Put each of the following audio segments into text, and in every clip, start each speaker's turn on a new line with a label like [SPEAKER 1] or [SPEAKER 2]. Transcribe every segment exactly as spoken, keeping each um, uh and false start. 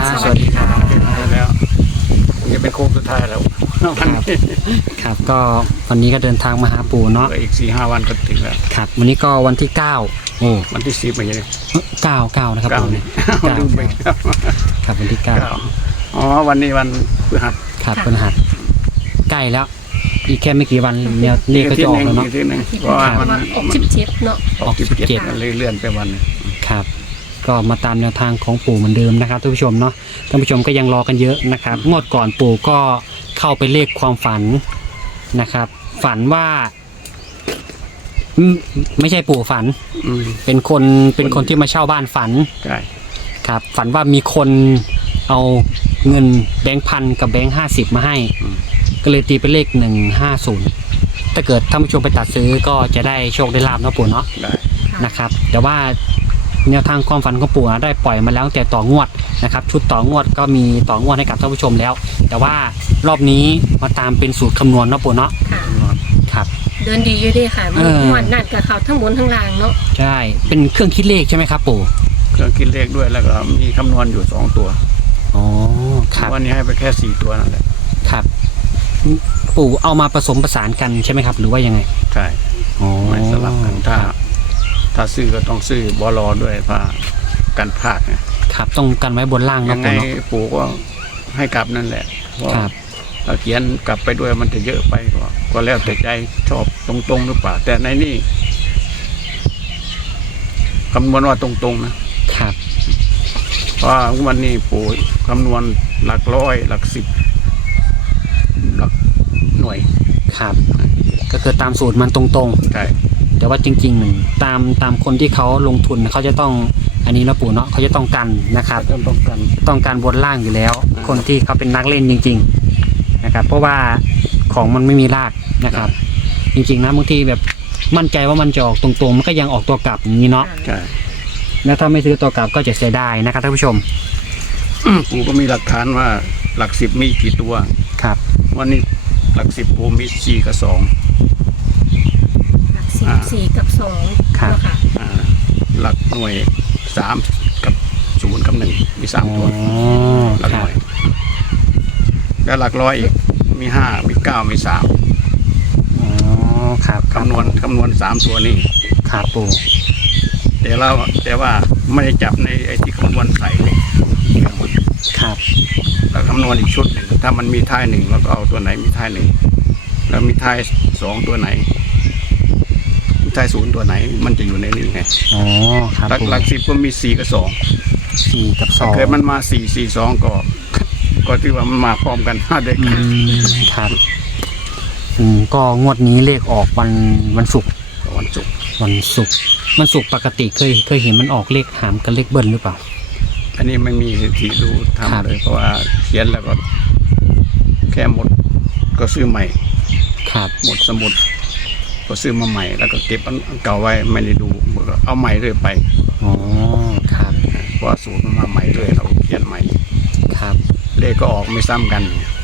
[SPEAKER 1] สวัสดีครับ
[SPEAKER 2] แล้วนี่เป็นโค้งสุดท้ายแล้ววันนี้
[SPEAKER 1] ครับก็วันนี้ก็เดินทางมาหาปู่เนาะ
[SPEAKER 2] อีกสี่ห้าวันก็ถึงแล้ว
[SPEAKER 1] ครับวันนี้ก็วันที่เก้าโอ้
[SPEAKER 2] วันที่สิบไปยังไง
[SPEAKER 1] เก้าเก้านะครับ
[SPEAKER 2] เก้า
[SPEAKER 1] ปู่
[SPEAKER 2] นี่
[SPEAKER 1] เก้า
[SPEAKER 2] ลืมไปครับ
[SPEAKER 1] ครับวันที่เก้า
[SPEAKER 2] เก้าอ๋อวันนี้วันพฤหัส
[SPEAKER 1] ครับพฤหัสใกล้แล้ว อีกแค่ไม่กี่วันเนี่ยเลขก็จะออกแล้วเนาะ
[SPEAKER 2] อีที่หนึ่งเพราะว่ามัน
[SPEAKER 3] ออกชิบชิบเนาะ
[SPEAKER 2] ออกสิบเจ็ดมันเลยเลื่อนไปวันหนึง
[SPEAKER 1] ครับก็มาตามแนวทางของปู่เหมือนเดิมนะครับท่านผู้ชมเนาะท่านผู้ชมก็ยังรอกันเยอะนะครับงวดก่อนปู่ก็เข้าไปเลขความฝันนะครับ ฝันว่าอืมไม่ใช่ปู่ฝัน
[SPEAKER 2] อืม
[SPEAKER 1] เป็นคนเป็นคนที่มาเช่าบ้านฝัน
[SPEAKER 2] ใช่
[SPEAKER 1] ครับฝันว่ามีคนเอาเงินแบงค์พันกับแบงค์ห้าสิบมาให้
[SPEAKER 2] อืม
[SPEAKER 1] ก็เลยตีเป็นเลขหนึ่งห้าศูนย์ถ้าเกิดท่านผู้ชมไปตัดซื้อก็จะได้โชคได้ลาบเนาะปู่เนาะ
[SPEAKER 2] ได้
[SPEAKER 1] นะครับแต่ว่าแนวทางความฝันของปู่อะได้ปล่อยมาแล้วตั้งแต่ต่องวดนะครับชุดต่องวดก็มีต่องวดให้กับท่านผู้ชมแล้ว แต่ว่ารอบนี้มาตามเป็นสูตรคำนวณเนาะปู่เนาะ
[SPEAKER 3] ค่ะ
[SPEAKER 1] ครับ
[SPEAKER 3] เดินดีอยู่ดีค่ะ
[SPEAKER 1] เออ
[SPEAKER 3] หวานนัดกับเขาทั้งบนทั้งล่างเนาะ
[SPEAKER 1] ใช่เป็นเครื่องคิดเลขใช่ไหมครับปู่
[SPEAKER 2] เครื่องคิดเลขด้วยแล้วก็มีคำนวณอยู่สองตัว
[SPEAKER 1] อ๋อครับ
[SPEAKER 2] วันนี้ให้ไปแค่สี่ตัวนั่นแหละ
[SPEAKER 1] ครับปู่เอามาผสมผสานกันใช่ไหมครับ หรือว่ายังไง
[SPEAKER 2] ใช่
[SPEAKER 1] อ๋อ
[SPEAKER 2] ไม่สลับกันถ้า ถ้าซื้อก็ต้องซื้อบอลอด้วยเพราะกันพลาดไง
[SPEAKER 1] ครับต้องกันไว้บนล่าง
[SPEAKER 2] ยั
[SPEAKER 1] เนาะ
[SPEAKER 2] งไง
[SPEAKER 1] ปู่เนาะ
[SPEAKER 2] ปู่ก็ให้กลับนั่นแหละเพราะ
[SPEAKER 1] ครับ
[SPEAKER 2] ถ้าเขียนกลับไปด้วยมันจะเยอะไปก็ก็แล้วแต่ใจชอบตรงๆหรือเปล่าแต่ในนี่คำนวณว่าตรงๆนะครับ เพราะว่าวันนี้ปู่คำนวณหลักร้อยหลักสิบหลักหน่วย
[SPEAKER 1] ครับก็คือตามสูตรมันตรงๆ
[SPEAKER 2] ใช่
[SPEAKER 1] แต่ว่าจริงๆตามตามคนที่เขาลงทุนเขาจะต้องอันนี้นะปู่เนาะเขาจะต้องกันนะครับ
[SPEAKER 2] ต้องต้องกัน
[SPEAKER 1] ต้องการบนล่างอยู่แล้ว
[SPEAKER 2] อ่า
[SPEAKER 1] คนที่เขาเป็นนักเล่นจริง ๆนะครับ เพราะว่าของมันไม่มีรากนะครับ จริงๆนะบางทีแบบมั่นใจว่ามันจะออกตรงๆมันก็ยังออกตัวกลับอย่างนี้เนาะ
[SPEAKER 2] ใช่
[SPEAKER 1] แล้วถ้าไม่ซื้อตัวกลับก็จะเสียดายนะครับท่านผู้ชม
[SPEAKER 2] ปู่ก็มีหลักฐานว่าหลักสิบมีกี่ตัว
[SPEAKER 1] ครับ
[SPEAKER 2] วันนี้หลักสิบปู่มีสี่กับสอง
[SPEAKER 3] หลักสี่
[SPEAKER 2] อ่า
[SPEAKER 3] สี่กับสอง
[SPEAKER 1] ครับ
[SPEAKER 3] เนาะค่ะ
[SPEAKER 2] อ่าหลักหน่วยสามกับศูนย์กับหนึ่งมีสาม
[SPEAKER 1] อ๋อ
[SPEAKER 2] ตัวหลัก
[SPEAKER 1] ค
[SPEAKER 2] ห
[SPEAKER 1] รั
[SPEAKER 2] น่
[SPEAKER 1] บ
[SPEAKER 2] วยแล้วหลักร้อยอีกมีห้ามีเก้ามีสาม
[SPEAKER 1] อ๋อครับ
[SPEAKER 2] คำนวณคำนวณสามตัวนี้
[SPEAKER 1] ครับปู่
[SPEAKER 2] แต่เราแต่ว่าไม่ได้จับในไอ้ที่คำนวณใส่เลย
[SPEAKER 1] ครับ
[SPEAKER 2] เราคำนวณอีกชุดหนึ่งถ้ามันมีท้ายหนึ่งเราก็เอาตัวไหนมีท้ายหนึ่งแล้วมีท้ายสองตัวไหนมีท้ายศูนย์ตัวไหน มันจะอยู่ในนี้ไง
[SPEAKER 1] อ๋อครับ
[SPEAKER 2] หลัก
[SPEAKER 1] ปู่
[SPEAKER 2] หลักสิบก็มีสี่กับสอง
[SPEAKER 1] สี่กับส
[SPEAKER 2] ถ้า
[SPEAKER 1] อง
[SPEAKER 2] เกิดมันมาสี่สี่สองก็ก็ที่ว่ามันมาพร้อมกันห้าเด็ก
[SPEAKER 1] อื
[SPEAKER 2] กัน
[SPEAKER 1] มครับอืมก็งวดนี้เลขออกวันวันศุกร์
[SPEAKER 2] วันศุกร์
[SPEAKER 1] วันศุกร์วันศุกร์ปกติเคยเคยเห็นมันออกเลขหามกับเลขเบิ้ลหรือเปล่า
[SPEAKER 2] อันนี้ไม่มีสถิติดู
[SPEAKER 1] ครับ
[SPEAKER 2] ทำเลยเพราะว่าเขียนแล้วก็แค่หมดก็ซื้อใหม่
[SPEAKER 1] ครับ
[SPEAKER 2] หมดสมุดก็ซื้อมาใหม่ แล้วก็เก็บอันเก่าไว้ไม่ได้ดูก็เอาใหม่เรื่อยไป
[SPEAKER 1] อ๋อครับ
[SPEAKER 2] เพราะว่าสูตรมันมาใหม่เรื่อยเราเขียนใหม่
[SPEAKER 1] ครับ
[SPEAKER 2] เลขก็ออกไม่ซ้ำกัน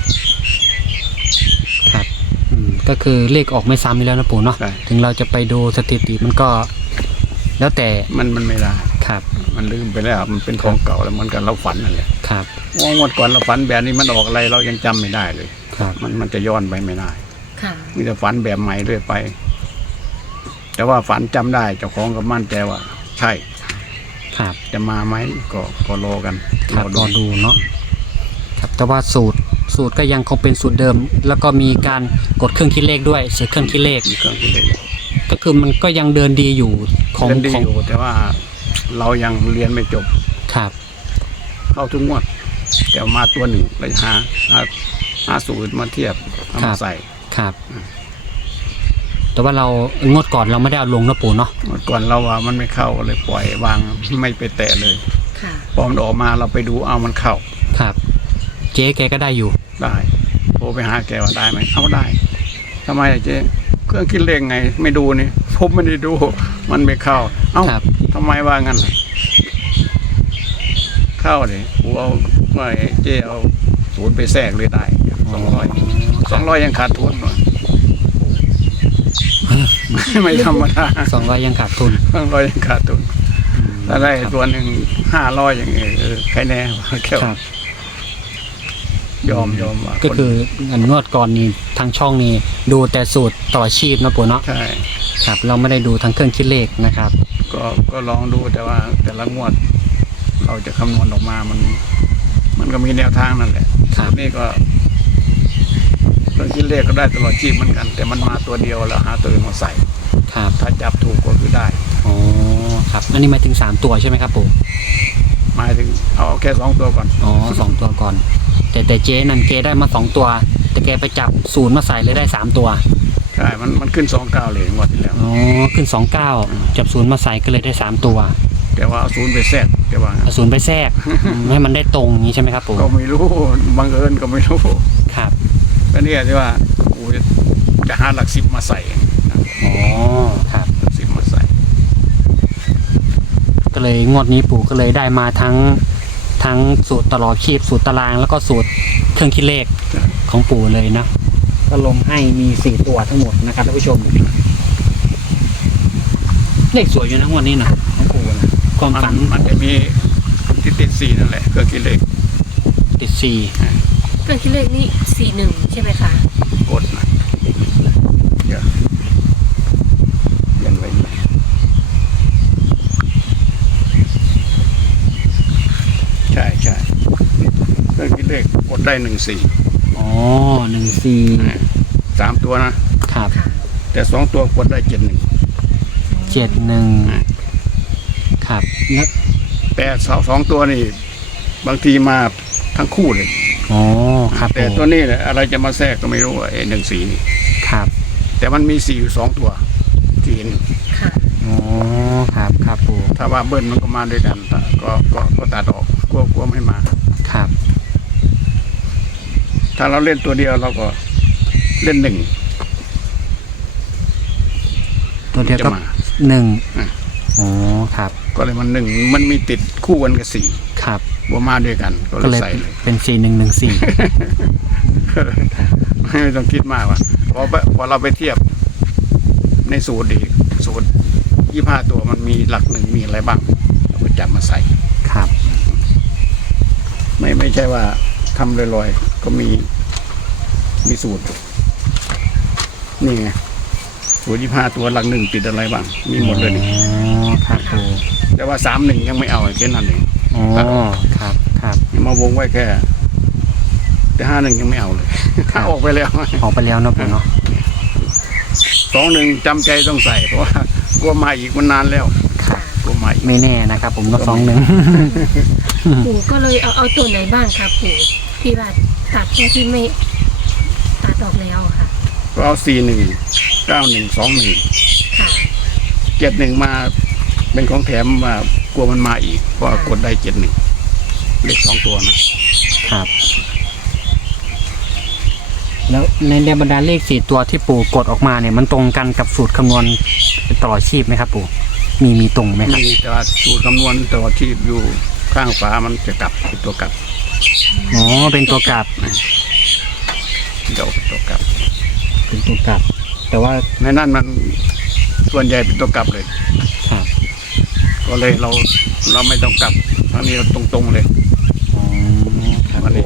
[SPEAKER 1] ครับอืมก็คือเลขออกไม่ซ้ำอยู่แล้วนะปู่เนาะ
[SPEAKER 2] ใช่
[SPEAKER 1] ถึงเราจะไปดูสถิติมันก็ แล้วแต่
[SPEAKER 2] มันมันไม่ได้
[SPEAKER 1] ครับ
[SPEAKER 2] มันลืมไปแล้วมันเป็นของเก่าแล้วเหมือนกันเราฝันนั่นแหละ
[SPEAKER 1] ครับ
[SPEAKER 2] ว่างวดก่อนเราฝันแบบนี้มันออกอะไรเรายังจำไม่ได้เลย
[SPEAKER 1] ครับ
[SPEAKER 2] มันมันจะย้อนไปไม่ได้
[SPEAKER 3] ค่ะ
[SPEAKER 2] มีแต่ฝันแบบใหม่เรื่อยไป แต่ว่าฝันจำได้เจ้าของก็มั่นใจว่า ใช่
[SPEAKER 1] ครับ
[SPEAKER 2] จะมาไหมก็ก็รอกัน
[SPEAKER 1] ครับ
[SPEAKER 2] ร
[SPEAKER 1] ร
[SPEAKER 2] อ
[SPEAKER 1] อ
[SPEAKER 2] ดู
[SPEAKER 1] ดูเนาะครับแต่ว่าสูตรสูตรก็ยังคงเป็นสูตรเดิม แล้วก็มีการกดเครื่องคิดเลขด้วยเสียเครื่องคิดเลข
[SPEAKER 2] มีเครื่องคิดเลข
[SPEAKER 1] ก็คือมันก็ยังเดินดีอยู่ของ
[SPEAKER 2] เล่นดี
[SPEAKER 1] ของ
[SPEAKER 2] อยู่แต่ว่าเรายังเรียนไม่จบ
[SPEAKER 1] ครับ
[SPEAKER 2] เข้าทุกงวดแต่มาตัวหนึ่งเราจะหาหาหาสูตรมาเทียบเอามาใส่
[SPEAKER 1] ครับ แต่ว่าเรางวดก่อนเราไม่ได้เอาลงนะปู่เนาะ
[SPEAKER 2] เมื่อก่อนเราว่ามันไม่เข้าเลยปล่อยวางไม่ไปแตะเลย
[SPEAKER 3] ค่ะ
[SPEAKER 2] พอมันออกมาเราไปดูเอามันเข้า
[SPEAKER 1] ครับ เจ๊แกก็ได้อยู่
[SPEAKER 2] ได้โทรไปหาแกว่าได้ไหมเอาได้ทำไมล่ะเจ๊เครื่องคิดเลขไง ไม่ดูนี่ผมไม่ได้ดู มันไม่เข้า เอ้า
[SPEAKER 1] ครับ
[SPEAKER 2] ทำไมว่างั้นล่ะเข้าเลยกูเอาไม่เจ๊เอาศูนย์ไปแทรกเลยได้สองร้อยสองร้อยยังขาดทุนหน่อยไม่ธรรมดา
[SPEAKER 1] สองร้อยยังขาดทุน
[SPEAKER 2] สองร้อยยังขาดทุน
[SPEAKER 1] อืม
[SPEAKER 2] ถ้าได้
[SPEAKER 1] ครับ
[SPEAKER 2] ตัวหนึ่งห้าร้อยอย่างเงี้ยเออใครแน่แค่
[SPEAKER 1] ครับ
[SPEAKER 2] ยอมยอมว่า
[SPEAKER 1] ก็คืออันงวดก่อนนี้ทางช่องนี้ดูแต่สูตรต่ออาชีพนะปู่เนาะ
[SPEAKER 2] ใช่
[SPEAKER 1] ครับเราไม่ได้ดูทางเครื่องคิดเลขนะครับ
[SPEAKER 2] ก็ก็ลองดูแต่ว่าแต่ละงวด เราจะคำนวณออกมามัน มันก็มีแนวทางนั่นแหละ
[SPEAKER 1] ครับ
[SPEAKER 2] นี่ก็เรื่องคิดเลขก็ได้ตลอดชีพเหมือนกัน แต่มันมาตัวเดียวแล้วหาตัวอื่นมาใส่
[SPEAKER 1] ครับ
[SPEAKER 2] ถ้าจับถูกก็คือได้
[SPEAKER 1] อ๋อครับอันนี้หมายถึงสามตัวใช่ไหมครับปู่
[SPEAKER 2] หมายถึงเอาแค่สองตัวก่อน
[SPEAKER 1] อ๋อสองตัวก่อน แต่แต่เจ๊นั่นเจ๊ได้มาสองตัว แต่แกไปจับศูนย์มาใส่เลยได้สามตัว
[SPEAKER 2] ใช่ มันมันขึ้นสองเก้าเลยงวดที่แล้ว
[SPEAKER 1] อ๋อขึ้นสองเก้าจับศูนย์มาใส่ก็เลยได้สามตัว
[SPEAKER 2] แต่ว่าเอาศูนย์ไปแทรกแต่ว่า
[SPEAKER 1] เอาศูนย์ไปแทรกอืมให้มันได้ตรงอย่างนี้ใช่ไหมครับปู่
[SPEAKER 2] ก็ไม่รู้บังเอิญก็ไม่รู้
[SPEAKER 1] ครับ
[SPEAKER 2] ก็เนี่ยที่ว่ากูจะหาหลักสิบมาใส่นะ
[SPEAKER 1] อ๋อครับ
[SPEAKER 2] หลักสิบมาใส่
[SPEAKER 1] ก็เลยงวดนี้ปู่ก็เลยได้มาทั้งทั้งสูตรตลอดชีพสูตรตารางแล้วก็สูตรเครื่องคิดเลขของปู่เลยนะก็ลงให้มีสี่ตัวทั้งหมดนะครับท่านผู้ชมเลขสวยอยู่นะงวดนี้นะของปู่นะความ
[SPEAKER 2] มัน
[SPEAKER 1] ฝัน
[SPEAKER 2] มันจะมีที่ติดสี่นั่นแหละเครื่องคิดเลข
[SPEAKER 1] ติดสี่
[SPEAKER 3] เครื่องคิดเลขนี่สี่หนึ่งใช่ไหมคะ
[SPEAKER 2] กดนะเดี๋ยวเขียนไว้นี่ใช่ใช่เครื่องคิดเลขกดได้หนึ่งสี่
[SPEAKER 1] อ๋อหนึ่งสี่
[SPEAKER 2] สามตัวนะครับ
[SPEAKER 3] ค่ะ
[SPEAKER 2] แต่สองตัวกดได้เจ็ดหนึ่ง
[SPEAKER 1] เจ็ดหนึ่งครับแล้ว
[SPEAKER 2] แต่สองสองตัวนี่บางทีมาทั้งคู่เลย
[SPEAKER 1] อ๋อครับ
[SPEAKER 2] แต่
[SPEAKER 1] ปู่
[SPEAKER 2] ตัวนี้เนี่ยอะไรจะมาแทรกก็ไม่รู้ไอ้หนึ่งสีนี่
[SPEAKER 1] ครับ
[SPEAKER 2] แต่มันมีสี่อยู่สองตัวที่เห็น
[SPEAKER 3] ค่ะ
[SPEAKER 1] อ๋อครับครับปู่
[SPEAKER 2] ถ้าว่าเบิ้ลมันก็มาด้วยกันก็ก็ก็ก็ตัดออกกลัวกลัวไม่มา
[SPEAKER 1] ครับ
[SPEAKER 2] ถ้าเราเล่นตัวเดียวเราก็เล่นหนึ่ง
[SPEAKER 1] ตัวเดียว
[SPEAKER 2] จะ
[SPEAKER 1] ก็
[SPEAKER 2] มา
[SPEAKER 1] หนึ่ง
[SPEAKER 2] อ่ะ
[SPEAKER 1] อ๋อครับ
[SPEAKER 2] ก็เลยมันหนึ่งมันมีติดคู่กันกับสี่
[SPEAKER 1] ครับ
[SPEAKER 2] บัวมาด้วยกัน ก็เล
[SPEAKER 1] ก็
[SPEAKER 2] ย
[SPEAKER 1] เลย
[SPEAKER 2] ใส่เลย
[SPEAKER 1] เป็นสี่หนึ่งหนึ่งสี่
[SPEAKER 2] ไม่ต้องคิดมากว่าพอพอเราไปเทียบในสูตรดีสูตรยี่ห้าตัวมันมีหลักหนึ่งมีอะไรบ้างเราก็จับมาใส่
[SPEAKER 1] ครับ
[SPEAKER 2] ไม่ไม่ใช่ว่าทำลอยๆ ก็มีมีสูตร นี่ไงสูตรยี่ห้าตัวหลักหนึ่งติดอะไรบ้าง มีหมดเลยนี่
[SPEAKER 1] อ๋อครับปู่
[SPEAKER 2] แต่ว่าสามหนึ่งยังไม่เอาแค่นั้นเอง
[SPEAKER 1] อ๋อครับครับ
[SPEAKER 2] ยังมาวงไว้แค่ แต่ห้าหนึ่งยังไม่เอาเลย
[SPEAKER 1] ครับ
[SPEAKER 2] ออกไปแล้ว
[SPEAKER 1] ออกไปแล้วเนาะปู่เนาะ
[SPEAKER 2] สองหนึ่งจำใจต้องใส่ เพราะว่ากลัวมาอีกมันนานแล้ว
[SPEAKER 1] ครับ
[SPEAKER 2] กลัวมาอีก
[SPEAKER 1] ไม่แน่นะครับ ผมก็สองหนึ่ง
[SPEAKER 3] ปู่ก็เลยเอาเอาตัวไหนบ้างครับปู่ที่ว่าตัดแค่ที่ไม่ตัดออกแล้วค่ะ
[SPEAKER 2] ก็เอาสี่หนึ่งเก้าหนึ่งสองหนึ่ง
[SPEAKER 3] ค่ะ
[SPEAKER 2] เจ็ดหนึ่งมาเป็นของแถมมากลัวมันมาอีกเพราะว่ากดได้เจ็ดหนึ่งเลขสองตัวนะ
[SPEAKER 1] ครับ แล้วในในบรรดาเลขสี่ตัวที่ปู่กดออกมาเนี่ยมันตรงกันกับสูตรคำนวณตลอดชีพไหมครับ ปู่มีมีตรงไหมครับ
[SPEAKER 2] มีแต่ว่าสูตรคำนวณตลอดชีพอยู่ข้างฝามันจะกลับเป็นตัวกลับ
[SPEAKER 1] อ๋อเป็นตัวกลับ
[SPEAKER 2] เดี๋ยวเป็นตัวกลับ
[SPEAKER 1] เป็นตัวกลับ แต่ว่า
[SPEAKER 2] ในนั้นมันส่วนใหญ่เป็นตัวกลับเลย
[SPEAKER 1] ครับ
[SPEAKER 2] ก็เลยเราเราไม่ต้องกลับทางนี้เราตรงๆเลย
[SPEAKER 1] อ๋อครับ
[SPEAKER 2] มันเลย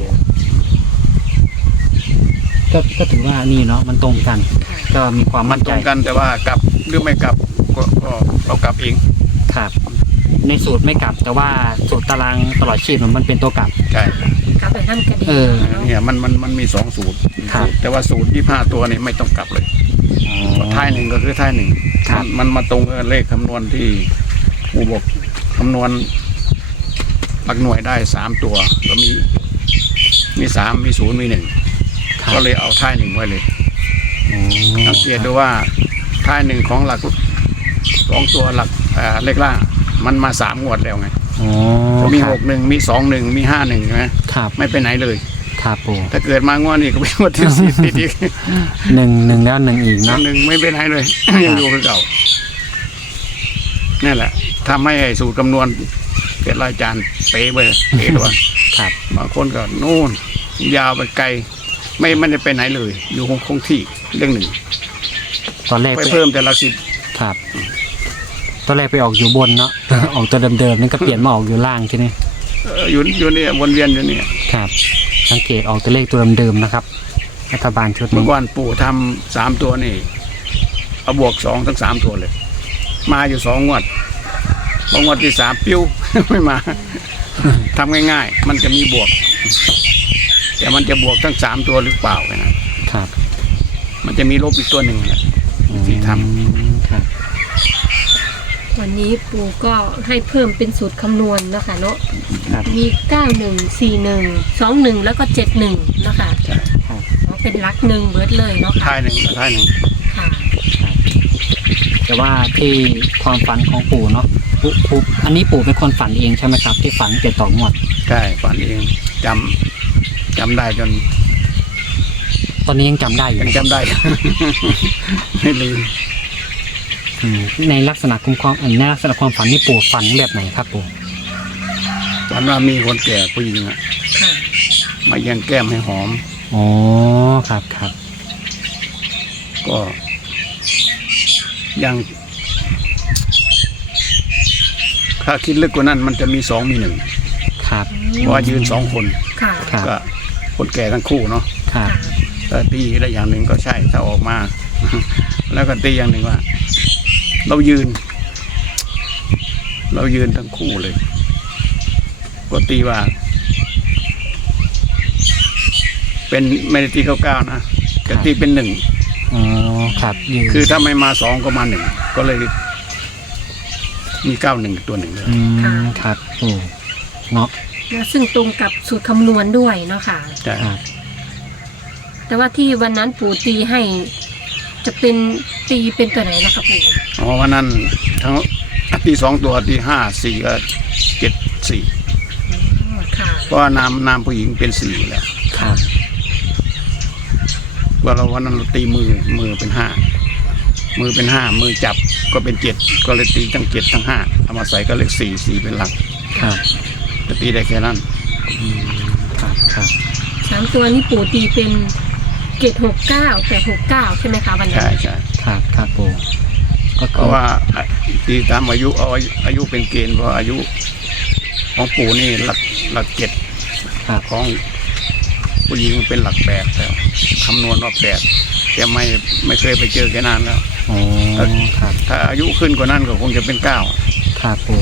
[SPEAKER 1] ก็ก็ถือว่านี่เนาะมันตรงกัน
[SPEAKER 3] ค่ะ
[SPEAKER 1] ก็มีความ
[SPEAKER 2] มั
[SPEAKER 1] มั่
[SPEAKER 2] น
[SPEAKER 1] น
[SPEAKER 2] ต
[SPEAKER 1] ใจ
[SPEAKER 2] รงกันแต่ว่ากลับหรือไม่กลับก็ก็เรากลับเอง
[SPEAKER 1] ครับ ในสูตรไม่กลับ แต่ว่าสูตรตารางตลอดชีพมันเป็นตัวกลับ
[SPEAKER 2] ใช่
[SPEAKER 3] กลับไปทำกระดี
[SPEAKER 1] เออ
[SPEAKER 3] เนาะ
[SPEAKER 2] เนี่ยมันมันมันมีสองสูตร
[SPEAKER 1] ครับ
[SPEAKER 2] แต่ว่าสูตรยี่ห้าตัวนี่ไม่ต้องกลับเลย
[SPEAKER 1] อ๋อ
[SPEAKER 2] ท้ายหนึ่งก็คือท้ายหนึ่ง
[SPEAKER 1] ครับ
[SPEAKER 2] มันมันมาตรงกับเลขคำนวณที่ครูบอกคำนวณหลักหน่วยได้สามตัวก็มีมีสามมีศูนย์มีหนึ่ง
[SPEAKER 1] ครับ
[SPEAKER 2] ก็เลยเอาท้ายหนึ่งไว้เลย
[SPEAKER 1] อ๋อ
[SPEAKER 2] สังเกตดูว่าท้ายหนึ่งของหลักสองตัวหลักอ่าเลขล่างมันมาสามงวดแล้วไง
[SPEAKER 1] อ๋อ
[SPEAKER 2] ก็มี
[SPEAKER 1] ค
[SPEAKER 2] ห
[SPEAKER 1] รับ
[SPEAKER 2] กหนึ่งมีสองหนึ่งมีห้าหนึ่งใช่ไหม
[SPEAKER 1] ครับ
[SPEAKER 2] ไม่ไปไหนเลย
[SPEAKER 1] ครับปู่
[SPEAKER 2] ถ้าเกิดมางวดนี้ก็เป็นงวดที่สี่ติดอีก
[SPEAKER 1] หนึ่งหนึ่งแล้วหนึ่งอีก
[SPEAKER 2] งว
[SPEAKER 1] เนาะ
[SPEAKER 2] ดหนึ่งไม่ไปไหนเลย ยังอยู่คือเก่านี่แหละทำให้ไอ้สูตรคำนวณเกิดรายจานเป๊ะไปเลยเป๊ะด้วย
[SPEAKER 1] ครับ
[SPEAKER 2] บางคนก็นู่นยาวไปไกล ไม่ไม่ได้ไปไหนเลย อยู่คงคงที่เรื่องหนึ่ง
[SPEAKER 1] ตอนแรก
[SPEAKER 2] ไป
[SPEAKER 1] ไป
[SPEAKER 2] เพิ่มแต่ละสิบ
[SPEAKER 1] ครับ ตอนแรกไปออกอยู่บนเนาะ ออกตัวเดิมๆนี่ก็เปลี่ยนมาออกอยู่ล่างทีนี้
[SPEAKER 2] เอออยู่อยู่เนี่ยวนเวียนอยู่เนี่ย
[SPEAKER 1] ครับสังเกตออกแต่เลขตัวเดิมๆนะครับรัฐบาลชุด
[SPEAKER 2] เมื่
[SPEAKER 1] นี้
[SPEAKER 2] อก่อนปู่ทำสามตัวนี่เอาบวกสองทั้งสามตัวเลย มาอยู่สองงวดพองวดที่สามปิ้ว ไม่มา ทำง่ายๆ มันจะมีบวก แต่มันจะบวกทั้งสามตัวหรือเปล่าไงนะครับ มันจะมีลบอีกตัวหนึ่งแหละที่ท
[SPEAKER 1] อืมครับ
[SPEAKER 3] วันนี้ปู่ก็ให้เพิ่มเป็นสูตรคำนวณเนาะคะเนาะ
[SPEAKER 1] ครับ
[SPEAKER 3] มีเก้าหนึ่งสี่หนึ่งสองหนึ่งแล้วก็เจ็ดหนึ่งเนาะคะ
[SPEAKER 2] ำใช่
[SPEAKER 1] ครับ
[SPEAKER 3] เนาะเป็นหลักหนึ่งเบิร์ดเลยเนาะค่ะ
[SPEAKER 2] ท้ายหนึ่งท้ายหนึ่ง
[SPEAKER 3] ค่ะ
[SPEAKER 1] ครับแต่ว่าที่ความฝันของปู่เนาะปู่ปู่อันนี้ปู่เป็นคนฝันเองใช่ไหมครับ ที่ฝันเกี่ยวต่องวด
[SPEAKER 2] ใช่ฝันเองจำจำได้จน
[SPEAKER 1] ตอนนี้ยังจำได้อยู่
[SPEAKER 2] ยัง
[SPEAKER 1] ไหมครับ
[SPEAKER 2] จำได้ ไม่ลืม
[SPEAKER 1] อืมในลักษณะของความในลักษณะความฝันนี่ปู่ฝันแบบไหนครับปู่
[SPEAKER 2] ฝันว่ามีคนแก่ผู้หญิงอะ
[SPEAKER 3] ค่ะ
[SPEAKER 2] มาแย่งแก้มให้หอม
[SPEAKER 1] อ๋อครับครับ
[SPEAKER 2] ก็ยัง ถ้าคิดลึกกว่านั้น มันจะมีสองมีหนึ่ง
[SPEAKER 1] ครับ
[SPEAKER 2] เพราะว่ายืนสองคน
[SPEAKER 3] ค่ะ
[SPEAKER 1] ครับ
[SPEAKER 2] ก็คนแก่ทั้งคู่เนาะ
[SPEAKER 1] ครับ
[SPEAKER 3] ค่ะ
[SPEAKER 2] แต่ตีได้อย่างหนึ่งก็ใช่ถ้าออกมา แล้วก็ตีอย่างหนึ่งว่า เรายืน เรายืนทั้งคู่เลย ก็ตีว่า เป็นไม่ได้ตีเก้าเก้านะแต่ตีเป็นหนึ่ง
[SPEAKER 1] อ๋อครับยืน
[SPEAKER 2] คือถ้าไม่มาสองก็มาหนึ่งก็เลย มีเก้าหนึ่งตัวหนึ่งเลย
[SPEAKER 1] อืมครับปู่เนาะ
[SPEAKER 3] แล้วซึ่งตรงกับสูตรคำนวณด้วยเนาะค่ะ
[SPEAKER 2] ใช่
[SPEAKER 1] ครับ
[SPEAKER 3] แต่ว่าที่วันนั้นปู่ตีให้ จะเป็นตีเป็นตัวไหนนะคะปู่
[SPEAKER 2] อ๋อวันนั้นทั้งตีสองตัวตีห้าสี่ก็เจ็ดสี่
[SPEAKER 3] อ๋อค่ะ
[SPEAKER 2] เพราะว่านามนามผู้หญิงเป็นสี่อยู่แล้ว
[SPEAKER 1] ครับ
[SPEAKER 2] ว่าเราวันนั้นเราตีมือมือเป็นห้ามือเป็นห้ามือจับก็เป็นเจ็ดก็เลยตีทั้งเจ็ดทั้งห้าเอามาใส่ก็เลขสี่สี่เป็นหลัก
[SPEAKER 1] ครับ
[SPEAKER 2] จะตีได้แค่นั้น
[SPEAKER 1] อืมครับครับ
[SPEAKER 3] สามตัวนี้ปู่ตีเป็นเจ็ดหกเก้าแปดหกเก้าใช่ไหมคะวันนั้
[SPEAKER 2] ใช่
[SPEAKER 3] น
[SPEAKER 2] ใช่
[SPEAKER 1] ครับครับปู่ก็
[SPEAKER 2] เพ
[SPEAKER 1] คือ
[SPEAKER 2] ราะว่าตีตามอายุเอาอายุเป็นเกณฑ์เพราะอายุของปู่นี่หลักหลักเจ็ด
[SPEAKER 1] ครับ
[SPEAKER 2] ของผู้หญิงเป็นหลักแปดแล้วคำนวณว่าแปดแต่ไม่ไม่เคยไปเจอแค่นานแล้ว
[SPEAKER 1] อ๋อครับ
[SPEAKER 2] ถ้าอายุขึ้นกว่านั้นก็คงจะเป็นเก้า
[SPEAKER 1] ครับปู่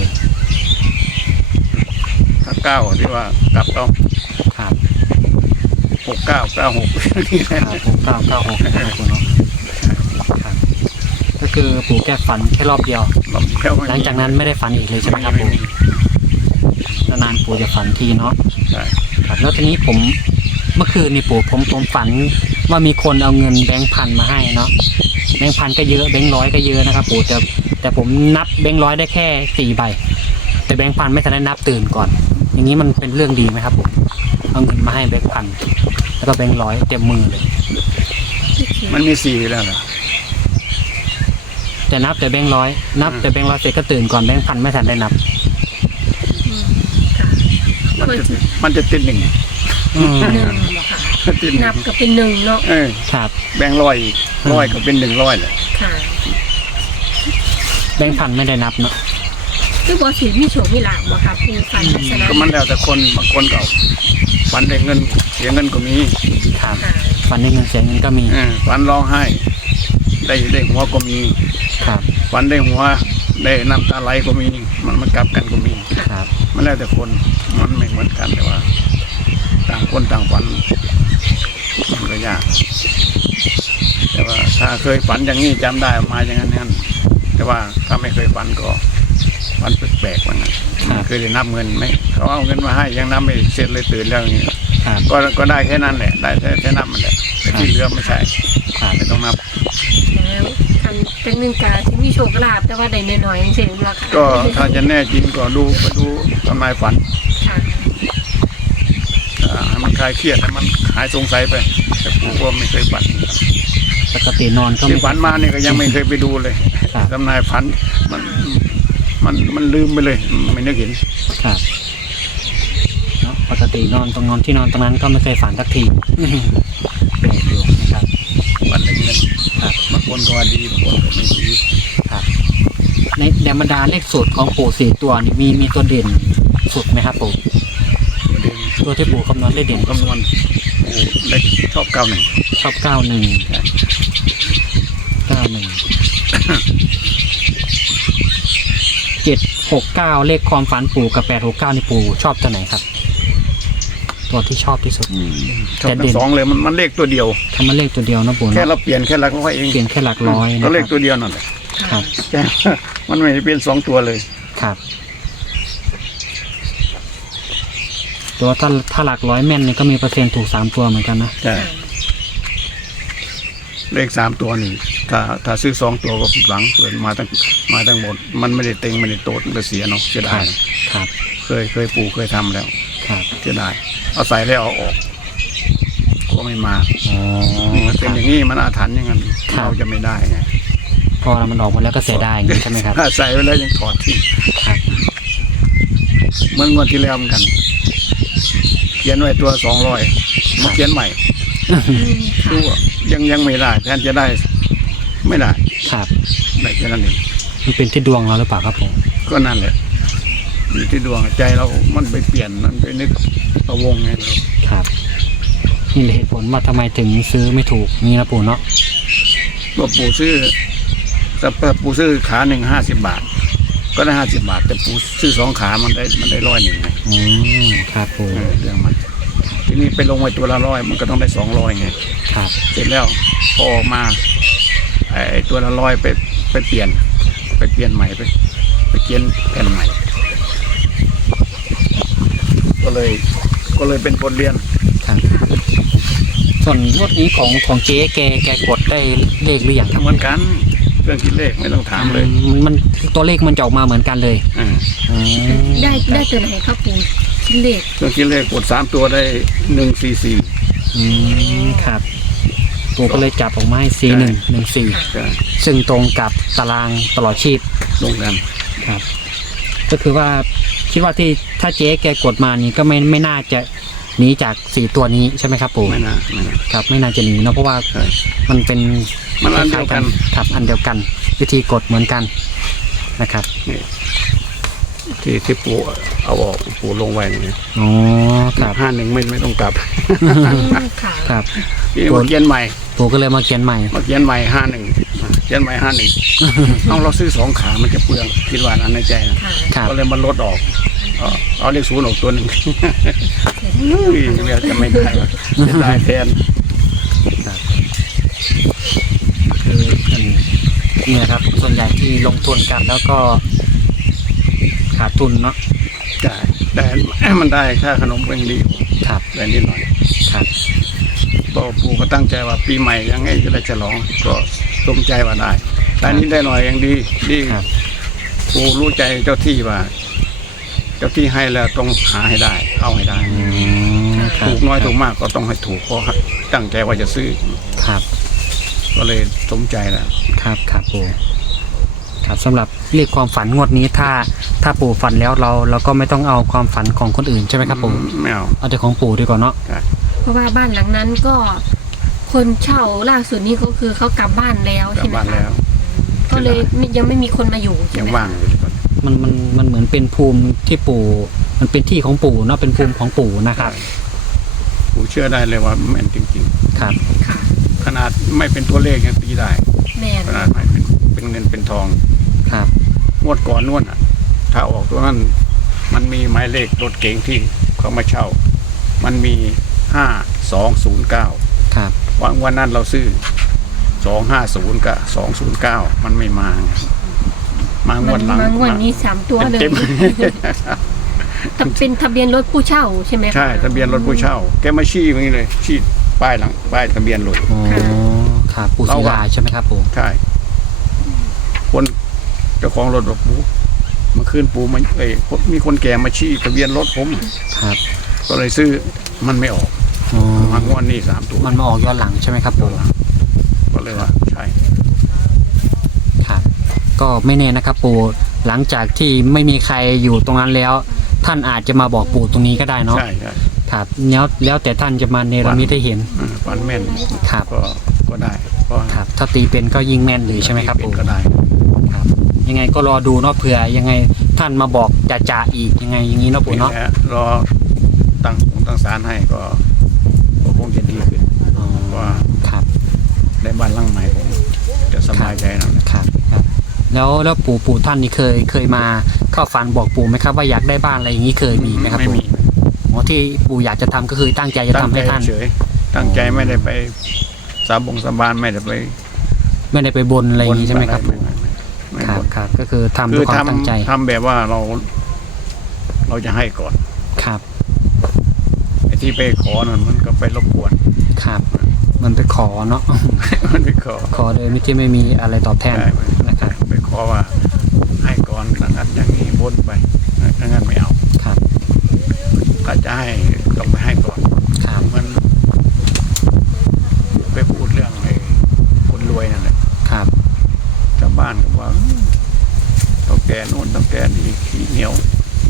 [SPEAKER 2] ถ้าเก้าที่ว่ากลับเอา
[SPEAKER 1] ครับ
[SPEAKER 2] หกเก้าเก้าหกนี่แหละ
[SPEAKER 1] ครับหกเก้าเก้าหกนะครับปู่เนาะครับก็คือปู่แก้ฝันแค่รอบเดียว
[SPEAKER 2] แล้วไม่มี
[SPEAKER 1] หลังจากนั้นไม่ได้ฝันอีกเลยใช่ไหมครับ
[SPEAKER 2] ไม่
[SPEAKER 1] ปู่
[SPEAKER 2] มี
[SPEAKER 1] นานๆปู่จะฝันทีเนาะ
[SPEAKER 2] ใช่
[SPEAKER 1] ครับแล้วทีนี้ผมเมื่อคืนนี่ปู่ผมผมฝันว่ามีคนเอาเงินแบงค์พันมาให้เนาะแบงค์พันก็เยอะแบงค์ร้อยก็เยอะนะครับปู่แต่แต่ผมนับแบงค์ร้อยได้แค่สี่ใบแต่แบงค์พันไม่ทันได้นับตื่นก่อน อย่างนี้มันเป็นเรื่องดีไหมครับผมเอาเงินมาให้แบงค์พันแล้วก็แบงค์ร้อยเต็มมือเลย
[SPEAKER 2] มันมีสี่แล้วเหรอ
[SPEAKER 1] แต่นับแต่แบงค์ร้อยนับแต่แบงค์ร้อยเสร็จก็ตื่นก่อนแบงค์พันไม่ทันได้นับ
[SPEAKER 3] อืมค่ะ
[SPEAKER 2] มันจะมันจะติดหนึ่ง
[SPEAKER 1] อืม
[SPEAKER 3] หนึ่งเหรอคะ
[SPEAKER 2] ติดหนึ่
[SPEAKER 3] นั
[SPEAKER 2] ง
[SPEAKER 3] บก็เป็นหนึ่งเนาะ
[SPEAKER 2] เออ
[SPEAKER 1] ครับ
[SPEAKER 2] แบงค์ร้อยอีกร้อยก็เป็นหนึ่งร้อยเลย
[SPEAKER 3] ค่ะ
[SPEAKER 1] แบงค์พันไม่ได้นับเนาะ
[SPEAKER 3] คือบอสีมีโฉมมีหลากบ่ค่ะปูฟันลักษณะ
[SPEAKER 2] ก็มันแล้วแต่คนบางคนก็ฝันได้เงินเสียเงินก็มี
[SPEAKER 1] ครับ
[SPEAKER 3] ค่ะ
[SPEAKER 1] ฝันได้เงินเสียเงินก็มี
[SPEAKER 2] เออฝันร้องไห้ ได้ได้หัวก็มี
[SPEAKER 1] ครับ
[SPEAKER 2] ฝันได้หัวได้น้ำตาไหลก็มี มันมันกลับกันก็มี
[SPEAKER 1] ครับ
[SPEAKER 2] มันแล้วแต่คนมันไม่เหมือนกันแต่ว่า ต่างคนต่างฝันมันก็ยาก แต่ว่าถ้าเคยฝันอย่างนี้จำได้มาอย่างนั้นนั่นแต่ว่าถ้าไม่เคยฝันก็ฝันแปลกๆว่างั้นเคยได้นับเงินไหมเขาเอาเงินมาให้ยังนับไม่เสร็จเลยตื่นแล้วอย่างนี้
[SPEAKER 1] ครับ
[SPEAKER 2] ก็ก็ได้แค่นั้นแหละได้แค่แค่นับมันแหละแต่ที่เหลือไม่ใช่
[SPEAKER 1] ครับ
[SPEAKER 2] ไม่ต้องนับ
[SPEAKER 3] แล้วคันเป็นหนึ่งกาที่มีโชคลาภแต่ว่าได้น้อยๆจริงๆราคา
[SPEAKER 2] ก็ถ้าจะแน่จริงก็ดูไปดูทำนายฝัน
[SPEAKER 3] ค่ะ
[SPEAKER 2] อ่าให้มันคลายเครียดให้มันหายสงสัยไป แต่ผมก็ไม่เคยฝัน
[SPEAKER 1] ปกตินอนก็
[SPEAKER 2] ที่
[SPEAKER 1] ไม่
[SPEAKER 2] ฝันมาเนี่ยก็ยังไม่เคยไปดูเลย
[SPEAKER 1] ครับ
[SPEAKER 2] ทำนายฝันมันมันมันลืมไปเลยไม่นึกเห็น
[SPEAKER 1] ครับเนาะปกตินอนตรงนอนที่นอนตรงนั้นก็ไม่เคยฝันสักทีแปลกอยู่นะครับ
[SPEAKER 2] วันหนึ่งเงิน
[SPEAKER 1] ครับ
[SPEAKER 2] บางคนก็ว่าดีบางคนก็ไม่ดี
[SPEAKER 1] ครับ ในในบรรดาเลขสูตรของปู่สี่ตัวนี่มีมีตัวเด่นสุดไหมครับปู่
[SPEAKER 2] เดือน
[SPEAKER 1] ตัวตัวที่ปู่คำนวณเลขเด่น
[SPEAKER 2] คำนวณโอ้เลขชอบเก้าหนึ่ง
[SPEAKER 1] ชอบเก้าหนึ่งเก้าหนึ่งเจ็ดหกเก้าเลขความฝันปู่กับแปดหกเก้านี่ปู่ชอบตัวไหนครับ ตัวที่ชอบที่สุด
[SPEAKER 2] ชอบทั้งสองเลยมันมันเลขตัวเดียว
[SPEAKER 1] ทำมาเลขตัวเดียวนะปู่
[SPEAKER 2] แค่
[SPEAKER 1] เนาะ
[SPEAKER 2] เราเปลี่ยนแค่หลักร้อยเอง
[SPEAKER 1] เปลี่ยนแค่หลักร้อยนะ
[SPEAKER 2] ก็เลข
[SPEAKER 1] ค
[SPEAKER 2] ตั
[SPEAKER 1] รับ
[SPEAKER 2] วเดียวนั่นแหละ
[SPEAKER 1] ครับ
[SPEAKER 2] แค่ มันไม่ได้เป็นสองตัวเลย
[SPEAKER 1] ครับตัวถ้าถ้าหลักร้อยแม่นนี่ก็มีเปอร์เซ็นต์ถูกสามตัวเหมือนกันนะ
[SPEAKER 2] ใช่เลขสามตัวนี่ถ้าถ้าซื้อสองตัวก็ผิดหวังเกินมาตั้งมาตั้งหมด มันไม่ได้เต็งไม่ได้โตดมันก็เสียเนาะเสียดาย
[SPEAKER 1] ครับ
[SPEAKER 2] เคยเคยปลูกเคยทำแล้ว
[SPEAKER 1] ครับ
[SPEAKER 2] เสียดายเอาใส่แล้วเอาออกก็ไม่มา
[SPEAKER 1] อ๋อ
[SPEAKER 2] นี่มัน
[SPEAKER 1] ค
[SPEAKER 2] เป็น
[SPEAKER 1] รับ
[SPEAKER 2] อย่างนี้มันอาถรรพ์อย่างนั้น
[SPEAKER 1] ครับ
[SPEAKER 2] เราจะไม่ได้ไง
[SPEAKER 1] พอมันออกมาแล้วก็เสียดายอย่างนี้ใช่ไหมครับ
[SPEAKER 2] ถ้าใส่ไว้แล้วยังถอดทิ้ง
[SPEAKER 1] ครับ
[SPEAKER 2] เหมื่อนงวดที่แล้วเหมือนกัน เขียนไว้ตัวสองร้อยมาเขียนใหม่
[SPEAKER 3] อืมค่ะ
[SPEAKER 2] ดูว่ายังยังไม่ได้แทนจะได้ ไม่ได้
[SPEAKER 1] ครับ
[SPEAKER 2] ได้แค่นั้นเอง
[SPEAKER 1] มันเป็นที่ดวงเราหรือเปล่าครับผม
[SPEAKER 2] ก็นั่นแหละอยู่ที่ดวงใจเรา มันไปเปลี่ยนมันไปนึกประวงไงเรา
[SPEAKER 1] ครับนี่เลยเหตุผลว่าทำไมถึงซื้อไม่ถูกนี่นะปู่เนาะ
[SPEAKER 2] ตัวปูซื้อสับปูซื้อขาหนึ่งห้าสิบบาท ก็ได้ห้าสิบบาท แต่ปูซื้อสองขามันได้มันได้ร้อยหนึ่งไง
[SPEAKER 1] อืมครับปู่
[SPEAKER 2] เออเรื่องมันทีนี้ไปลงไว้ตัวละร้อยมันก็ต้องได้สองร้อยไง
[SPEAKER 1] ครับ
[SPEAKER 2] เสร็จแล้วพอออกมาไอ้ตัวละร้อยไปไปเปลี่ยน ไปเปลี่ยนใหม่ไป ไปเขียนแผ่นใหม่ ก็เลย ก็เลยเป็นบทเรียน
[SPEAKER 1] ครับส่วนงวดนี้ของของเจ๊แกแกกดได้เลขหรือยังครับ
[SPEAKER 2] เหมือนกันเรื่องคิดเลขไม่ต้องถามเลย
[SPEAKER 1] อืมมันตัวเลขมันจะออกมาเหมือนกันเลย
[SPEAKER 2] อ่า
[SPEAKER 1] อืม
[SPEAKER 3] ได้ได้ตัวไหนครับปู่ชิ้นเล็ก
[SPEAKER 2] เรื่องคิดเลขกดสามตัวได้หนึ่งสี่สี่
[SPEAKER 1] อืมครับปู่ก็เลยจับออกมาให้สี่หนึ่งหนึ่งสี่
[SPEAKER 2] ใช่
[SPEAKER 1] ซึ่งตรงกับตารางตลอดชีพ
[SPEAKER 2] ลงกัน
[SPEAKER 1] ครับ ก็คือว่าคิดว่าที่ถ้าเจ๊แกกดมานี่ก็ไม่ไม่น่าจะหนีจากสี่ตัวนี้ใช่ไหมครับปู่
[SPEAKER 2] ไม่น่าไม่น่า
[SPEAKER 1] ครับไม่น่าจะหนีเนาะเพราะว่า
[SPEAKER 2] ใช่
[SPEAKER 1] มันเป็น
[SPEAKER 2] มันอันเดียวกัน
[SPEAKER 1] ครับอันเดียวกัน วิธีกดเหมือนกันนะครับ
[SPEAKER 2] นี่ที่ที่ปูเอาออกปูลงไว้นี่
[SPEAKER 1] อ๋อครับ
[SPEAKER 2] ห้าหนึ่งไม่ไม่ต้องกลับ
[SPEAKER 3] อืมค่ะ
[SPEAKER 1] ครับ
[SPEAKER 2] ที่มาเขียนใหม่
[SPEAKER 1] ปู่ก็เลยมาเขียนใหม่
[SPEAKER 2] มาเขียนใหม่ห้าหนึ่งเขียนใหม่ห้าหนึ่งเอาเราซื้อสองขามันจะเปลืองคิดว่าอันในใจนะ
[SPEAKER 3] ค่ะ
[SPEAKER 1] ครับ
[SPEAKER 2] ก็เลยมันลดออกเอาเอาเลขศูนย์ออกตัวหนึ่ง
[SPEAKER 3] เดี๋ยว
[SPEAKER 2] อุ้ยเรียกจะไม่ได้ว่ะจะได้แทน
[SPEAKER 1] คืออันเนี่ยครับ ส่วนใหญ่ที่ลงทุนกันแล้วก็ขาดทุนเนาะ
[SPEAKER 2] ได้แต่มันได้ค่าขนมเป็นดี
[SPEAKER 1] ครับ
[SPEAKER 2] ได้นิดหน่อย
[SPEAKER 1] ครับ
[SPEAKER 2] ก็ปู่ก็ตั้งใจว่าปีใหม่ยังไงจะได้ฉลองก็สมใจว่าได้แต่นี้ได้หน่อยยังดีดี
[SPEAKER 1] ครับ
[SPEAKER 2] ปู่รู้ใจเจ้าที่ว่า เจ้าที่ให้แล้วต้องหาให้ได้ เอาให้ได้
[SPEAKER 1] อืมครับ
[SPEAKER 2] ถูกน้อยถูกมากก็ต้องให้ถูกเพราะตั้งใจว่าจะซื้อ
[SPEAKER 1] ครับ
[SPEAKER 2] ก็เลยสมใจแล้ว
[SPEAKER 1] ครับครับปู่ครับสำหรับเรียกความฝันงวดนี้ถ้าถ้าปู่ฝันแล้วเราเราก็ไม่ต้องเอาความฝันของคนอื่นใช่ไหมครับปู่
[SPEAKER 2] ไม่เอา
[SPEAKER 1] เอาแต่ของปู่ดีกว่าเนาะ
[SPEAKER 3] เพราะว่าบ้านหลังนั้นก็ คนเช่าล่าสุดนี้ก็คือเขากลับบ้านแล้ว
[SPEAKER 2] กลั
[SPEAKER 3] ใช่
[SPEAKER 2] บ
[SPEAKER 3] ไหม
[SPEAKER 2] บ้าน
[SPEAKER 3] คะ
[SPEAKER 2] แล้ว
[SPEAKER 3] ก็เลยยังไม่มีคนมาอยู่ใช่
[SPEAKER 2] ยัง
[SPEAKER 3] ไหม
[SPEAKER 2] ว่างอยู่ก่อน
[SPEAKER 1] มันมันมันเหมือนเป็นภูมิที่ปู่มันเป็นที่ของปู่เนาะเป็นภูมิของปู่นะครับ
[SPEAKER 2] ปู่เชื่อได้เลยว่าแม่นจริง
[SPEAKER 1] ครับ
[SPEAKER 3] ค่ะ
[SPEAKER 2] ๆ ขนาดไม่เป็นตัวเลขยังตีได้
[SPEAKER 3] แม่น
[SPEAKER 2] ขนาดไม่เป็นเป็นเงินเป็นทอง
[SPEAKER 1] ครับ
[SPEAKER 2] งวดก่อนนวดอ่ะ ถ้าออกตัวนั้น มันมีหมายเลขรถเก๋งที่เขามาเช่า มันมีห้าสองศูนย์เก้า
[SPEAKER 1] ครับ
[SPEAKER 2] วันวันนั้นเราซื้อสองห้าศูนย์กับสองศูนย์เก้ามันไม่มาไงมางวดหลัง
[SPEAKER 3] มางวดนี้สามตัวเลย
[SPEAKER 2] เต็ม
[SPEAKER 3] แต่เป็นทะเบียนรถผู้เช่าใช่ไหม
[SPEAKER 2] ๆ
[SPEAKER 3] คะ
[SPEAKER 2] ใช่ทะเบียนรถผู้เช่า แกมาชี้อย่างนี้เลย ชี้ป้ายหลังป้ายทะเบียนรถ
[SPEAKER 1] อ๋อครับปู่ศิลาใช่ไหมครับปู่
[SPEAKER 2] ใช่ คนเจ้าของรถบอกปูเมื่อคืนปูมันเอ้ยมีคนแก่มาชี้ทะเบียนรถผม
[SPEAKER 1] ครับ
[SPEAKER 2] ก็เลยซื้อมันไม่ออก
[SPEAKER 1] อ๋อ
[SPEAKER 2] มางวดนี้สามตัว
[SPEAKER 1] มันมาออกย้อนหลังใช่ไหมครับปู่
[SPEAKER 2] ก็เลยว่าใช่
[SPEAKER 1] ครับ ก็ไม่แน่นะครับปู่หลังจากที่ไม่มีใครอยู่ตรงนั้นแล้ว ท่านอาจจะมาบอกปู่ตรงนี้ก็ได้เนาะ
[SPEAKER 2] ใช่ใช่
[SPEAKER 1] ครับแล้วแล้วแต่ท่านจะมาเนรมิตให้เห็น
[SPEAKER 2] อืมฟันแม่น
[SPEAKER 1] ครับ
[SPEAKER 2] ก็ก็ได้เพราะ
[SPEAKER 1] ครับ ถ้าตีเป็นก็ยิ่งแม่นเลยใช่ไหมครับ
[SPEAKER 2] เป็น
[SPEAKER 1] ปู่
[SPEAKER 2] ก็ได้
[SPEAKER 1] ครับ ยังไงก็รอดูเนาะเผื่อยังไงท่านมาบอกจะจ่าอีกยังไงอย่างนี้เนาะปู่
[SPEAKER 2] นี่
[SPEAKER 1] เนาะ
[SPEAKER 2] แหละรอตั้งตั้งศาลให้ก็ก็คงจะดีขึ้น
[SPEAKER 1] อ๋อ
[SPEAKER 2] ว่า
[SPEAKER 1] ครับ
[SPEAKER 2] ได้บ้านหลังใหม่ผมจะสบายใจหนะ
[SPEAKER 1] ครับครับแล้วแล้วปู่ปู่ท่านนี่เคยเคยมาเข้าฝันบอกปู่ไหมครับว่าอยากได้บ้านอะไรอย่างนี้เคยมีไหมครับ
[SPEAKER 2] ไม่
[SPEAKER 1] ปู่
[SPEAKER 2] มี
[SPEAKER 1] อ๋อที่ปู่อยากจะทำก็คือตั้งใจจะ
[SPEAKER 2] ตั้
[SPEAKER 1] ทำ
[SPEAKER 2] งใจ
[SPEAKER 1] ให้ท่าน
[SPEAKER 2] เฉยตั้งใจไม่ได้ไปสาบงสาบานไม่ได้ไป
[SPEAKER 1] ไม่ได้ไปบนอะไรอย่างนี้ใช่ไหมครับ
[SPEAKER 2] ไม่
[SPEAKER 1] ปู่
[SPEAKER 2] ไม่ไม่ไม่
[SPEAKER 1] ครับ
[SPEAKER 2] บ่น
[SPEAKER 1] ครับก็คือทำ
[SPEAKER 2] คื
[SPEAKER 1] ด้ว
[SPEAKER 2] อย
[SPEAKER 1] ความตั้งใจ
[SPEAKER 2] ทำทำแบบว่าเรา เราจะให้ก่อน
[SPEAKER 1] ครับ
[SPEAKER 2] ไอ้ที่ไปขอนั่นมันก็ไปรบกวน
[SPEAKER 1] ครับ มันไปขอเนาะ
[SPEAKER 2] มันไปขอ
[SPEAKER 1] ขอโดยไม่ที่ไม่มีอะไรตอบแทน
[SPEAKER 2] ได้ไหม
[SPEAKER 1] นะครับ
[SPEAKER 2] ไปขอว่า ให้ก่อนอย่างนั้นอย่างนี้บนไปอย่างนั้นไม่เอา
[SPEAKER 1] ครับ
[SPEAKER 2] ถ้าจะให้ต้องไปให้ก่อน
[SPEAKER 1] ครับ
[SPEAKER 2] มันไปพูดเรื่องไอ้คนรวยนั่นแหละ
[SPEAKER 1] ครับ
[SPEAKER 2] ชาวบ้านก็ว่าต้องแก่โน่นต้องแก่นี่ขี้เหนียว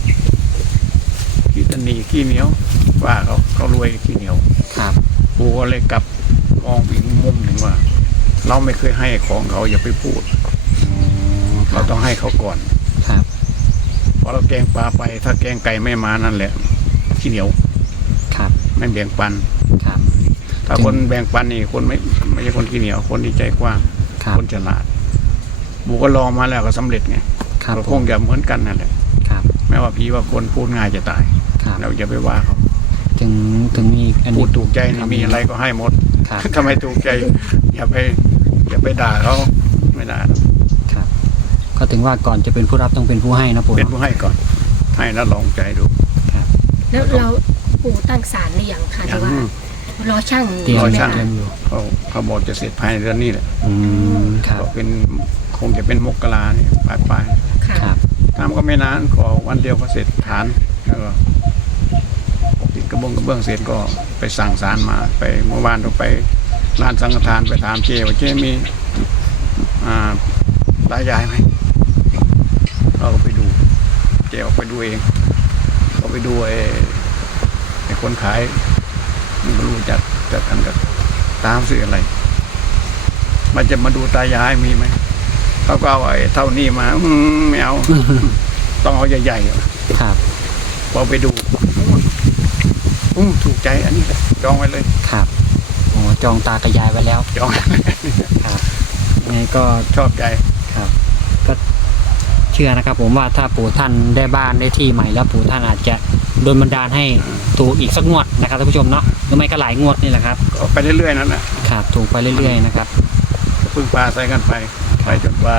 [SPEAKER 2] ขี้ตะหนีขี้เหนียวว่าเขาเขารวยขี้เหนียว
[SPEAKER 1] ครับ
[SPEAKER 2] ปูก็เลยกลับมองอีกมุมหนึ่งว่า เราไม่เคยให้ของเขาอย่าไปพูด
[SPEAKER 1] อ๋อค
[SPEAKER 2] เรา
[SPEAKER 1] รับ
[SPEAKER 2] ต้องให้เขาก่อน
[SPEAKER 1] ครับ
[SPEAKER 2] พอเราแกงปลาไป ถ้าแกงไก่ไม่มานั่นแหละขี้เหนียว
[SPEAKER 1] ครับ
[SPEAKER 2] ไม่แบ่งปัน
[SPEAKER 1] ครับ
[SPEAKER 2] ถ้าคนแบ่งปันนี่คนไม่ไม่ใช่คนขี้เหนียว คนที่ใจกว้าง
[SPEAKER 1] ครับ
[SPEAKER 2] คนฉลาดบูก็ลองมาแล้วก็สำเร็จไง
[SPEAKER 1] ครับ
[SPEAKER 2] ก็
[SPEAKER 1] ผ
[SPEAKER 2] คง
[SPEAKER 1] ม
[SPEAKER 2] จะเหมือนกันนั่นแหละ
[SPEAKER 1] ครับ
[SPEAKER 2] แม้ว่าผีว่าคนพูดง่ายจะตาย
[SPEAKER 1] ครับ
[SPEAKER 2] เราอย่าไปว่าเขา
[SPEAKER 1] ถึงถึงมีอัน
[SPEAKER 2] พู
[SPEAKER 1] นี้
[SPEAKER 2] ดถูกใจนี่มีอะไรก็ให้หมด
[SPEAKER 1] ครับ
[SPEAKER 2] ถ้าไม่ถูกใจ อย่าไป อย่าไปด่าเขาไม่ได้หรอก
[SPEAKER 1] ครับ ก็ถึงว่าก่อนจะเป็นผู้รับต้องเป็นผู้ให้นะปู่
[SPEAKER 2] เป็น
[SPEAKER 1] เนาะ
[SPEAKER 2] ผู้ให้ก่อน ให้แล้วลองใจดู
[SPEAKER 1] ครับ
[SPEAKER 3] แล้วเราปู่ตั้งศาลหรือยังคะหรือว่า
[SPEAKER 2] ยัง
[SPEAKER 3] รอช่าง
[SPEAKER 1] เตรียม
[SPEAKER 2] รอ
[SPEAKER 3] ใช่ไหม
[SPEAKER 2] ช่าง
[SPEAKER 1] เตรี
[SPEAKER 3] คะ
[SPEAKER 1] ยมอยู่
[SPEAKER 2] เขาเขาบอกจะเสร็จภายในเดือนนี้แหละ
[SPEAKER 1] อืมครับ
[SPEAKER 2] ก็เป็นคงจะเป็นมกราเนี่ยปลายปลาย
[SPEAKER 3] ค่ะ
[SPEAKER 1] ครับ
[SPEAKER 2] ๆทำก็ไม่นานขอวันเดียวก็เสร็จฐานแล้วก็ติดกระบงกระเบื้องเสร็จก็ไปสั่งสารมาไปเมื่อวานเราไปร้านสังฆทานไปถามเจว่าเจมีอ่าตายายไหมเราก็ไปดู เจออกไปดูเองก็ไปดูไอ้ไอ้คนขายมันก็รู้จักจักกันกับตามสื่ออะไร มันจะมาดูตายายมีไหมเขาก็เอาไอ้เท่านี้มาอืมไม่เอา ต้องเอาใหญ่ๆ
[SPEAKER 1] ครับ
[SPEAKER 2] พอไปดูอืมถูกใจอันนี้แหละจองไว้เลย
[SPEAKER 1] ครับโอ้จองตากระยายไว้แล้ว
[SPEAKER 2] จอง
[SPEAKER 1] ครับยังไงก็
[SPEAKER 2] ชอบใจ
[SPEAKER 1] ครับ ก็เชื่อนะครับ ผมว่าถ้าปู่ท่านได้บ้านได้ที่ใหม่แล้วปู่ท่านอาจจะโดนบันดาลให้ถูกอีกสักงวดนะครับท่านผู้ชมเนาะหรือไม่ก็หลายงวดนี่แหละครับ
[SPEAKER 2] ก็ไปเรื่อยๆนั่นแหละ
[SPEAKER 1] ครับถูกไปเรื่อยๆนะครับ
[SPEAKER 2] พึ่งพาใส่กันไปไปจนว่า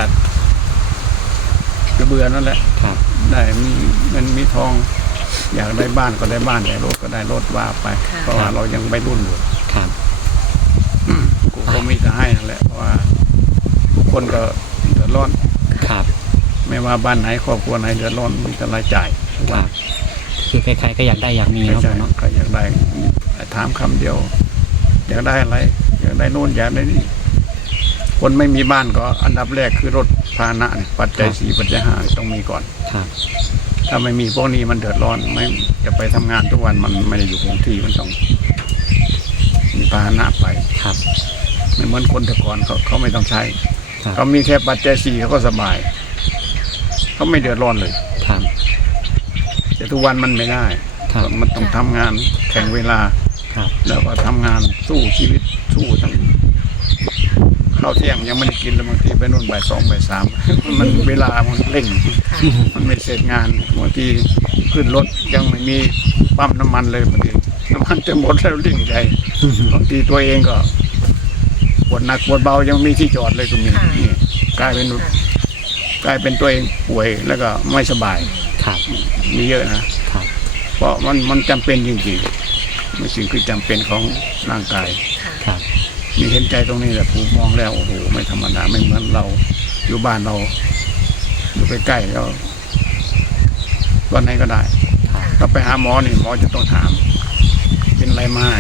[SPEAKER 2] จะเบื่อนั่นแหละ
[SPEAKER 1] ครับ
[SPEAKER 2] ได้มีเงินมีทอง อยากได้บ้านก็ได้บ้านอยากได้รถก็ได้รถว่าไป เพราะว่าเรายังไม่รุ่นอยู่
[SPEAKER 1] ครับ
[SPEAKER 2] กูก็มีจะให้นั่นแหละเพราะว่าทุกคนก็เดือดร้อน
[SPEAKER 1] ครับ
[SPEAKER 2] ไม่ว่าบ้านไหนครอบครัวไหนเดือดร้อนมีแต่รายจ่ายทุก
[SPEAKER 1] ค
[SPEAKER 2] วั
[SPEAKER 1] รั
[SPEAKER 2] น
[SPEAKER 1] บคือใครๆก็อยากได้อยากมี
[SPEAKER 2] ไม่
[SPEAKER 1] เนาะ
[SPEAKER 2] ใช่
[SPEAKER 1] ปู่เนาะ
[SPEAKER 2] ใครอยากได้ถามคำเดียว อยากได้อะไร อยากได้โน่นอยากได้นี่คนไม่มีบ้านก็อันดับแรกคือรถพาหนะเนี่ยปัจจัยสี่ปัจจัยห้าต้องมีก่อน
[SPEAKER 1] ครับ
[SPEAKER 2] ถ้าไม่มีพวกนี้มันเดือดร้อนไม่จะไปทำงานทุกวันมันไม่ได้อยู่คงที่มันต้องมีพาหนะไป
[SPEAKER 1] ครับ
[SPEAKER 2] ไม่เหมือนคนแต่ก่อนเขาเขาไม่ต้องใช้
[SPEAKER 1] ครับ
[SPEAKER 2] เขามีแค่ปัจจัยสี่เขาก็สบายเขาไม่เดือดร้อนเลย
[SPEAKER 1] ครับ
[SPEAKER 2] แต่ทุกวันมันไม่ได้
[SPEAKER 1] ครับ
[SPEAKER 2] มันต้องทำงานแข่งเวลา
[SPEAKER 1] ครับ
[SPEAKER 2] แล้วก็ทำงานสู้ชีวิตสู้ทั้งข้าวเที่ยงยังไม่ได้กินแล้วบางทีไปนู่นบ่ายสองบ่ายสาม มันเวลามันเร่ง
[SPEAKER 3] ค่ะ
[SPEAKER 2] มันไม่เสร็จงานบางทีขึ้นรถยังไม่มีปั๊มน้ำมันเลยบางทีน้ำมันจะหมดแล้วริ่งใจบางทีตัวเองก็ปวดหนักปวดเบายังมีที่จอดเลยก็มีนี่กลายเป็น
[SPEAKER 3] ค่ะ
[SPEAKER 2] กลายเป็นตัวเองป่วยแล้วก็ไม่สบาย
[SPEAKER 1] ครับ
[SPEAKER 2] มีเยอะนะครับ เพราะมันมันจำเป็นจริงๆมันสิ่งที่จำเป็นของร่างกาย
[SPEAKER 1] ครับ
[SPEAKER 2] มีเห็นใจตรงนี้แหละผมมองแล้วโอ้โหไม่ธรรมดาไม่เหมือนเราอยู่บ้านเราอยู่ใกล้ๆก็วันไหนก็ได้
[SPEAKER 1] ครับ
[SPEAKER 2] ถ้าไปหาหมอนี่หมอจะต้องถาม เป็นอะไรมา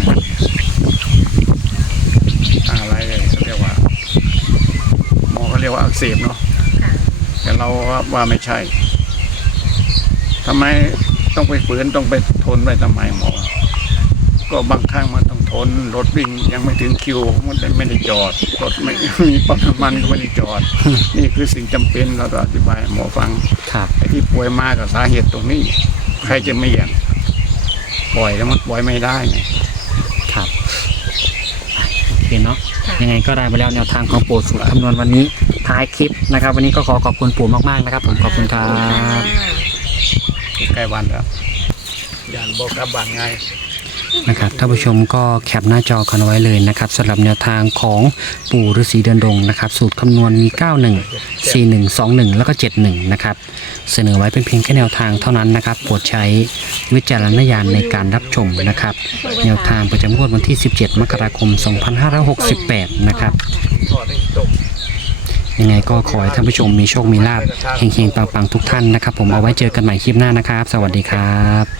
[SPEAKER 2] อะไรเขาเรียกว่า หมอเขาเรียกว่าอักเสบเนาะ
[SPEAKER 3] ค่ะ
[SPEAKER 2] แต่เราว่าว่าไม่ใช่ทำไมต้องไปฝืนต้องไปทนไปทำไมหมอ ก็บางครั้งมันต้องทนรถวิ่งยังไม่ถึงคิวมันไม่ได้จอดรถไม่มีปั๊มน้ำมันก็ไม่ได้จอด นี่คือสิ่งจำเป็นเราต้องอธิบายให้หมอฟัง
[SPEAKER 1] ครับ
[SPEAKER 2] ไอ้ที่ป่วยมากับสาเหตุตรงนี้ ใครจะไม่อย่างปล่อยแล้วมันปล่อยไม่ได้ไง
[SPEAKER 1] ครับโอเคเนาะ
[SPEAKER 3] ค่ะ
[SPEAKER 1] ยังไงก็ได้มาแล้วแนวทางของปู่สูตรคำนวณวันนี้ท้ายคลิปนะครับ วันนี้ก็ขอขอบคุณปู่มากๆนะครับผมขอบคุณครับ
[SPEAKER 2] ใกล้วันแล้วยานบอกกลับบ้านไง
[SPEAKER 1] นะครับท่านผู้ชมก็แคปหน้าจอกันเอาไว้เลยนะครับสำหรับแนวทางของปู่ฤาษีเดินดงนะครับสูตรคำนวณมี เก้า หนึ่ง สี่ หนึ่ง สอง หนึ่ง แล้วก็ เจ็ด หนึ่ง นะครับเสนอไว้เป็นเพียงแค่แนวทางเท่านั้นนะครับโปรดใช้วิจารณญาณในการรับชมนะครับแนวทางประจำงวดวันที่ สิบเจ็ด มกราคม สองพันห้าร้อยหกสิบแปด นะครับ
[SPEAKER 2] ทอดให้จบ
[SPEAKER 1] ยังไงก็ขอให้ท่านผู้ชมมีโชคมีลาภเฮงๆปังๆทุกท่านนะครับผมเอาไว้เจอกันใหม่คลิปหน้านะครับ สวัสดีครับ